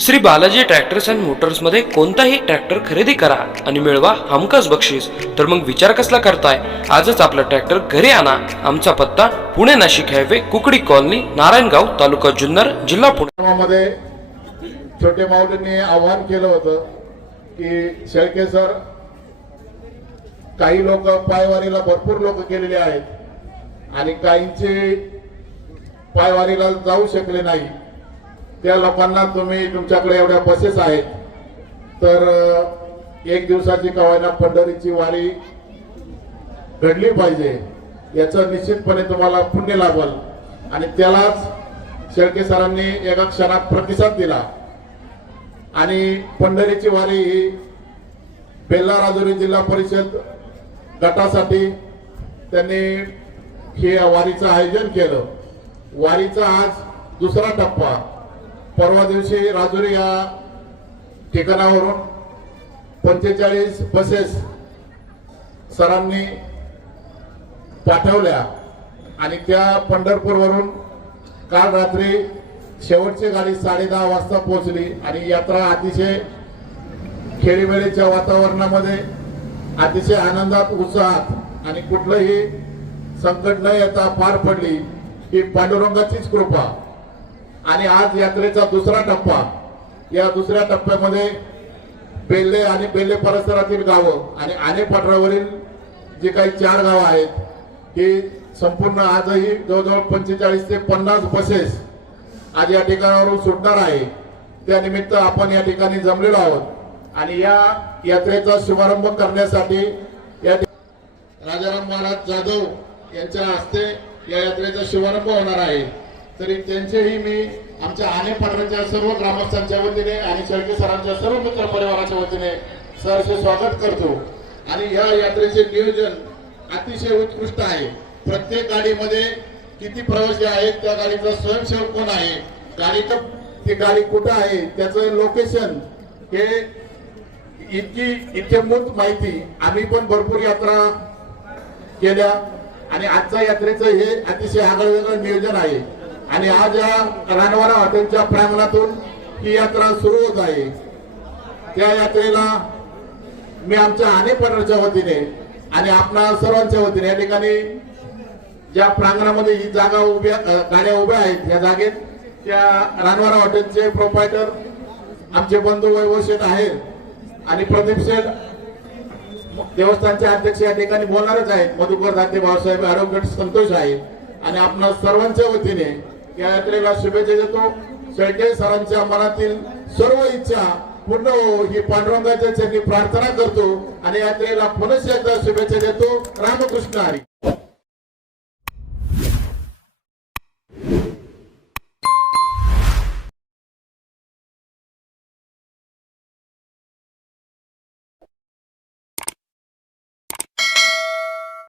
Shri Balaji tractors and मोटर्समध्ये कोणताही tractor खरेदी करा आणि मिळवा हमखास बक्षीस. तर मग विचार कसला करताय? आजच आपला ट्रॅक्टर घरी आणा. आमचा पत्ता पुणे नाशिक हायवे कुकडी कॉलनी नारायणगाव तालुका जुन्नर जिल्हा पुणे. मध्ये छोटे माऊलींनी आव्हान केलं होतं की शेळके सर काही लोक पायवारीला भरपूर लोक गेलेले आहेत आणि काहींचे पायवारीला जाऊ शकले नाही. त्या लोकांना तुम्ही तुमच्याकडे एवढ्या बसेस आहेत. तर एक दिवसाची कवायना पंढरीची वारी घडली पाहिजे याचं निश्चितपणे तुम्हाला पुण्य लाभल आणि त्यालाच शेळके सरांनी एका क्षणात प्रतिसाद दिला. आणि पंढरीची वारी ही बेल्ला राजुरी जिल्हा परिषद गटासाठी त्यांनी हे वारीचं आयोजन केलं. वारीचा आज दुसरा टप्पा. परवा दिवशी राजुरी या ठिकाणावरून पंचेचाळीस बसेस सरांनी पाठवल्या आणि त्या पंढरपूरवरून काल रात्री शेवटची गाडी साडे दहा वाजता पोहोचली आणि यात्रा अतिशय खेळीमेळीच्या वातावरणामध्ये अतिशय आनंदात उत्साहात आणि कुठलंही संकट न येता पार पडली ही पांडुरंगाचीच कृपा. आणि आज यात्रेचा दुसरा टप्पा. या दुसऱ्या टप्प्यामध्ये बेल्ले आणि बेल्ले परिसरातील गावं आणि आणे पाटरावरील जे काही चार गावं आहेत ही संपूर्ण आजही जवळजवळ पंचेचाळीस ते पन्नास बसेस आज या ठिकाणावरून सुटणार आहे. त्यानिमित्त आपण या ठिकाणी जमलेलो आहोत. आणि या यात्रेचा शुभारंभ करण्यासाठी या राजाराम महाराज जाधव यांच्या हस्ते या यात्रेचा शुभारंभ होणार आहे. तरी त्यांचेही मी आमच्या आणे पाटराच्या सर्व ग्रामस्थांच्या वतीने आणि शेळके सरांच्या सर्व मित्र परिवाराच्या वतीने सहर्ष स्वागत करतो. आणि या यात्रेचे नियोजन अतिशय उत्कृष्ट आहे. प्रत्येक गाडीमध्ये किती प्रवासी आहेत त्या गाडीचा स्वयंसेवक कोण आहे गाडीचं ती गाडी कुठं आहे त्याचं लोकेशन हे इतकी इत्यंभूत माहिती आम्ही पण भरपूर यात्रा केल्या. आणि आजच्या यात्रेचं हे अतिशय आगळं वेगळं नियोजन आहे. आणि आज या रानवारा हॉटेलच्या प्रांगणातून ही यात्रा सुरू होत आहे. त्या यात्रेला मी आमच्या आने पडरच्या वतीने आणि आपणा सर्वांच्या वतीने या ठिकाणी ज्या प्रांगणामध्ये ही जागा उभ्या गाड्या उभ्या आहेत या जागेत त्या रानवारा हॉटेलचे प्रोपायटर आमचे बंधू वैभव शेठ आहेत आणि प्रदीप शेठ देवस्थानचे अध्यक्ष या ठिकाणी बोलणारच आहेत. मधुकर दाते भाऊसाहेब आरोग्य संतोष आहे आणि आपणा सर्वांच्या वतीने या यात्रेला शुभेच्छा देतो. शेळके सरांच्या मनातील सर्व इच्छा पूर्ण हो. ही पांडुरंगाच्या चरणी प्रार्थना करतो आणि यात्रेला पुनश एकदा शुभेच्छा देतो. रामकृष्ण हरी.